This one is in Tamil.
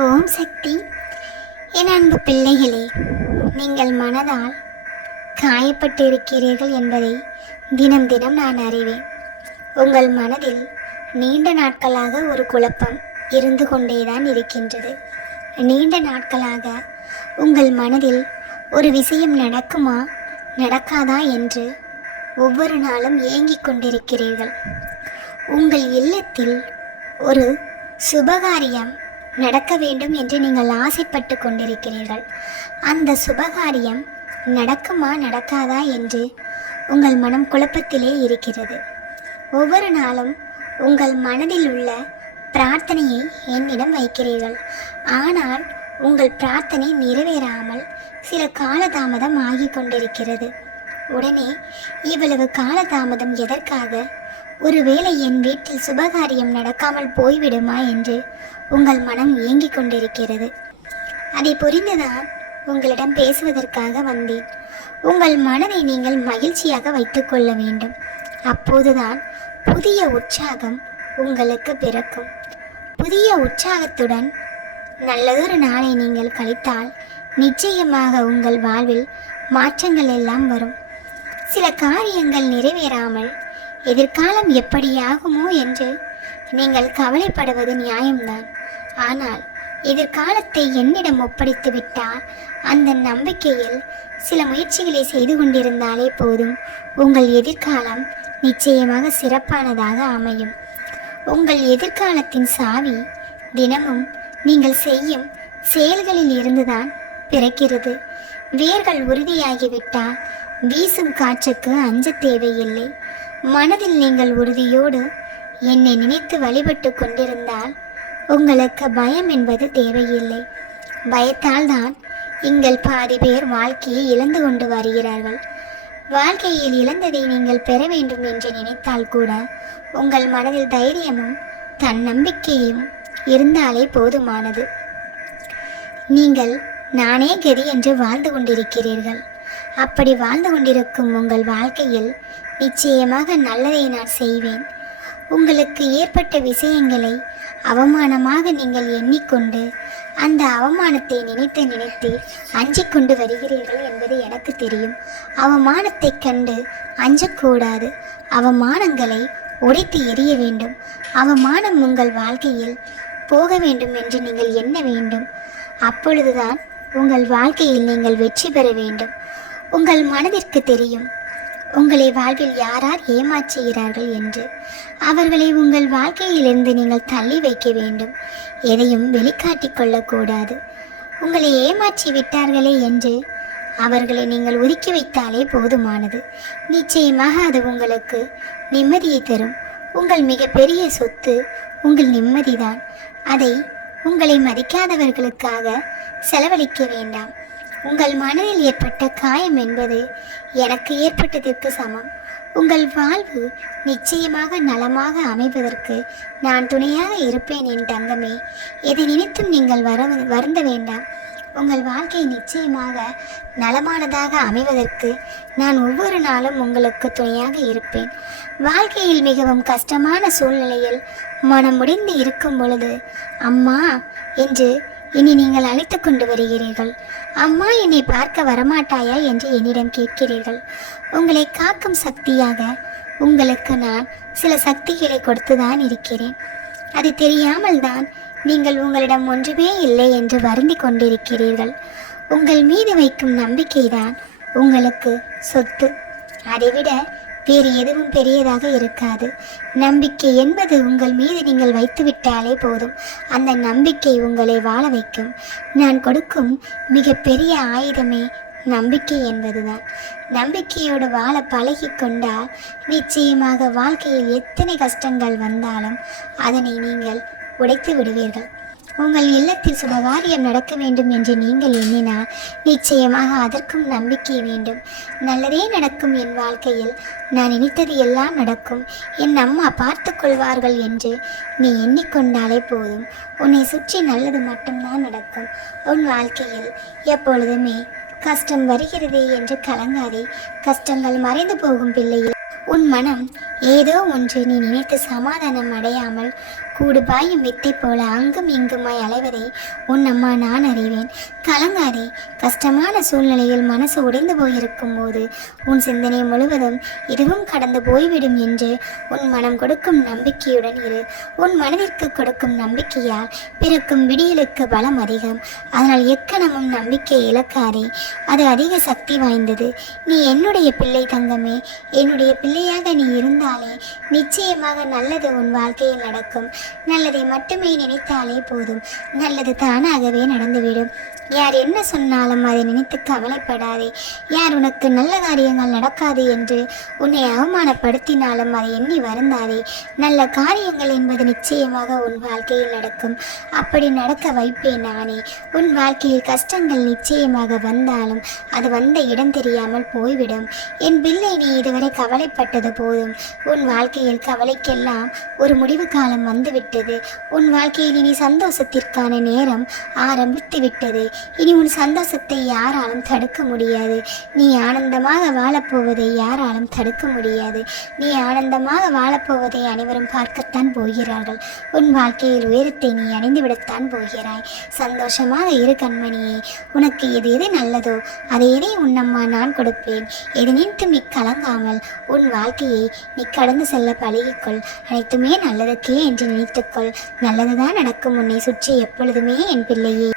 ஓம் சக்தி. என் அன்பு பிள்ளைகளே, நீங்கள் மனதால் காயப்பட்டிருக்கிறீர்கள் என்பதை தினம் தினம் நான் அறிவேன். உங்கள் மனதில் நீண்ட நாட்களாக ஒரு குழப்பம் இருந்து கொண்டேதான் இருக்கின்றது. நீண்ட நாட்களாக உங்கள் மனதில் ஒரு விஷயம் நடக்குமா நடக்காதா என்று ஒவ்வொரு நாளும் ஏங்கிக் கொண்டிருக்கிறீர்கள். உங்கள் இல்லத்தில் ஒரு சுபகாரியம் நடக்க வேண்டும் என்று நீங்கள் ஆசைப்பட்டு கொண்டிருக்கிறீர்கள். அந்த சுபகாரியம் நடக்குமா நடக்காதா என்று உங்கள் மனம் குழப்பத்திலே இருக்கிறது. ஒவ்வொரு நாளும் உங்கள் மனதில் உள்ள பிரார்த்தனையை என்னிடம் வைக்கிறீர்கள். ஆனால் உங்கள் பிரார்த்தனை நிறைவேறாமல் சில காலதாமதம் ஆகிக் கொண்டிருக்கிறது. உடனே இவ்வளவு காலதாமதம் எதற்காக? ஒருவேளை என் வீட்டில் சுபகாரியம் நடக்காமல் போய்விடுமா என்று உங்கள் மனம் ஏங்கிக் கொண்டிருக்கிறது. அதை புரிந்துதான் உங்களிடம் பேசுவதற்காக வந்தேன். உங்கள் மனதை நீங்கள் மகிழ்ச்சியாக வைத்துக் கொள்ள வேண்டும். அப்போதுதான் புதிய உற்சாகம் உங்களுக்கு பிறக்கும். புதிய உற்சாகத்துடன் நல்லதொரு நாளை நீங்கள் கழித்தால் நிச்சயமாக உங்கள் வாழ்வில் மாற்றங்கள் எல்லாம் வரும். சில காரியங்கள் நிறைவேறாமல் எதிர்காலம் எப்படியாகுமோ என்று நீங்கள் கவலைப்படுவது நியாயம்தான். ஆனால் எதிர்காலத்தை என்னிடம் ஒப்படைத்து விட்டால் அந்த நம்பிக்கையில் சில முயற்சிகளை செய்து கொண்டிருந்தாலே போதும், உங்கள் எதிர்காலம் நிச்சயமாக சிறப்பானதாக அமையும். உங்கள் எதிர்காலத்தின் சாவி தினமும் நீங்கள் செய்யும் செயல்களில் இருந்துதான் பிறக்கிறது. வேர்கள் உறுதியாகிவிட்டால் வீசும் காற்றுக்கு அஞ்ச தேவையில்லை. மனதில் நீங்கள் உறுதியோடு என்னை நினைத்து வழிபட்டு கொண்டிருந்தால் உங்களுக்கு பயம் என்பது தேவையில்லை. பயத்தால் தான் எங்கள் பாதி பேர் வாழ்க்கையை இழந்து கொண்டு வருகிறார்கள். வாழ்க்கையில் இழந்ததை நீங்கள் பெற வேண்டும் என்று நினைத்தால் கூட உங்கள் மனதில் தைரியமும் தன்னம்பிக்கையும் இருந்தாலே போதுமானது. நீங்கள் நானே கதி என்று வாழ்ந்து கொண்டிருக்கிறீர்கள். அப்படி வாழ்ந்து கொண்டிருக்கும் உங்கள் வாழ்க்கையில் நிச்சயமாக நல்லதை நான் செய்வேன். உங்களுக்கு ஏற்பட்ட விஷயங்களை அவமானமாக நீங்கள் எண்ணிக்கொண்டு அந்த அவமானத்தை நினைத்து நினைத்து அஞ்சிக் கொண்டு வருகிறீர்கள் என்பது எனக்கு தெரியும். அவமானத்தை கண்டு அஞ்சக்கூடாது. அவமானங்களை உடைத்து எறிய வேண்டும். அவமானம் உங்கள் வாழ்க்கையில் போக வேண்டும் என்று நீங்கள் எண்ண வேண்டும். அப்பொழுதுதான் உங்கள் வாழ்க்கையில் நீங்கள் வெற்றி பெற வேண்டும். உங்கள் மனதிற்கு தெரியும் உங்களை வாழ்வில் யாரார் ஏமாற்றுகிறார்கள் என்று. அவர்களை உங்கள் வாழ்க்கையிலிருந்து நீங்கள் தள்ளி வைக்க வேண்டும். எதையும் வெளிக்காட்டிக் கொள்ளக்கூடாது. உங்களை ஏமாற்றி விட்டார்களே என்று அவர்களை நீங்கள் ஒதுக்கி வைத்தாலே போதுமானது. நிச்சயமாக அது உங்களுக்கு நிம்மதியை தரும். உங்கள் மிகப்பெரிய சொத்து உங்கள் நிம்மதிதான். அதை உங்களை மதிக்காதவர்களுக்காக செலவழிக்க வேண்டாம். உங்கள் மனதில் ஏற்பட்ட காயம் என்பது எனக்கு ஏற்பட்டதற்கு சமம். உங்கள் வாழ்வு நிச்சயமாக நலமாக அமைவதற்கு நான் துணையாக இருப்பேன் என் தங்கமே. எதை நினைத்தும் நீங்கள் வருந்த வேண்டாம். உங்கள் வாழ்க்கை நிச்சயமாக நலமானதாக அமைவதற்கு நான் ஒவ்வொரு நாளும் உங்களுக்கு துணையாக இருப்பேன். வாழ்க்கையில் மிகவும் கஷ்டமான சூழ்நிலையில் மனம் முடிந்து இருக்கும் பொழுது அம்மா என்று இனி நீங்கள் அழைத்து கொண்டு வருகிறீர்கள். அம்மா, என்னை பார்க்க வரமாட்டாயா என்று என்னிடம் கேட்கிறீர்கள். உங்களை காக்கும் சக்தியாக உங்களுக்கு நான் சில சக்திகளை கொடுத்துதான் இருக்கிறேன். அது தெரியாமல் தான் நீங்கள் உங்களிடம் ஒன்றுமே இல்லை என்று வருந்தி கொண்டிருக்கிறீர்கள். உங்கள் மீது வைக்கும் நம்பிக்கைதான் உங்களுக்கு சொத்து. அதைவிட வேறு எதுவும் பெரியதாக இருக்காது. நம்பிக்கை என்பது உங்கள் மீது நீங்கள் வைத்துவிட்டாலே போதும். அந்த நம்பிக்கை உங்களை வாழ வைக்கும். நான் கொடுக்கும் மிகப்பெரிய ஆயுதமே நம்பிக்கை என்பதுதான். நம்பிக்கையோடு வாழ பழகி கொண்டால் நிச்சயமாக வாழ்க்கையில் எத்தனை கஷ்டங்கள் வந்தாலும் அதனை நீங்கள் உடைத்து விடுவீர்கள். உங்கள் இல்லத்தில் சுபகாரியம் நடக்க வேண்டும் என்று நீங்கள் எண்ணினால் நிச்சயமாக அதற்கும் நம்பிக்கை வேண்டும். நல்லதே நடக்கும். என் வாழ்க்கையில் நான் நினைத்தது எல்லாம் நடக்கும். என் அம்மா பார்த்து கொள்வார்கள் என்று நீ எண்ணிக்கொண்டாலே போதும். உன்னை சுற்றி நல்லது மட்டும்தான் நடக்கும். உன் வாழ்க்கையில் எப்பொழுதுமே கஷ்டம் வருகிறதே என்று கலங்காதே. கஷ்டங்கள் மறைந்து போகும் பிள்ளையில். உன் மனம் ஏதோ ஒன்று நீ நினைத்து சமாதானம் அடையாமல் கூடு பாயும் வித்தை போல அங்கும் இங்குமாய் அலைவதை உன் அம்மா நான் அறிவேன். கலங்காதே. கஷ்டமான சூழ்நிலையில் மனசு உடைந்து போயிருக்கும் போது உன் சிந்தனை முழுவதும் இதுவும் கடந்து போய்விடும் என்று உன் மனம் கொடுக்கும் நம்பிக்கையுடன் இரு. உன் மனதிற்கு கொடுக்கும் நம்பிக்கையால் பிறக்கும் விடியலுக்கு பலம் அதிகம். அதனால் எக்கணமும் நம்பிக்கை இழக்காதே. அது அதிக சக்தி வாய்ந்தது. நீ என்னுடைய பிள்ளை தங்கமே. என்னுடைய பிள்ளையாக நீ இருந்தாலே நிச்சயமாக நல்லது உன் வாழ்க்கையில் நடக்கும். நல்லதை மட்டுமே நினைத்தாலே போதும். நல்லது தானாகவே நடந்துவிடும். யார் என்ன சொன்னாலும் அதை நினைத்து கவலைப்படாதே. யார் உனக்கு நல்ல காரியங்கள் நடக்காது என்று உன்னை அவமானப்படுத்தினாலும் அதை எண்ணி வருந்தாதே. நல்ல காரியங்கள் என்பது நிச்சயமாக உன் வாழ்க்கையில் நடக்கும். அப்படி நடக்க வைப்பேன் நானே. உன் வாழ்க்கையில் கஷ்டங்கள் நிச்சயமாக வந்தாலும் அது வந்த இடம் தெரியாமல் போய்விடும். என் பிள்ளை, நீ இதுவரை கவலைப்பட்டது போதும். உன் வாழ்க்கையில் கவலைக்கெல்லாம் ஒரு முடிவு காலம் வந்துவிட்டது. உன் வாழ்க்கையில் இனி சந்தோஷத்திற்கான நேரம் ஆரம்பித்து விட்டது. இனி உன் சந்தோஷத்தை யாராலும் தடுக்க முடியாது. நீ ஆனந்தமாக வாழப்போவதை யாராலும் தடுக்க முடியாது. நீ ஆனந்தமாக வாழப்போவதை அனைவரும் பார்க்கத்தான் போகிறார்கள். உன் வாழ்க்கையில் உயரத்தை நீ அடைந்துவிடத்தான் போகிறாய். சந்தோஷமாக இரு கண்மணியே. உனக்கு எது எது நல்லதோ அதை எதை உன்னம்மா நான் கொடுப்பேன். எது நினைத்தும் நீ கலங்காமல் உன் வாழ்க்கையை நீ கடந்து செல்ல பழகிக்கொள். அனைத்துமே நல்லதுக்கே என்று நினைத்துக்கொள். நல்லதுதான் நடக்கும். உன்னை சுற்றி எப்பொழுதுமே என் பிள்ளையே.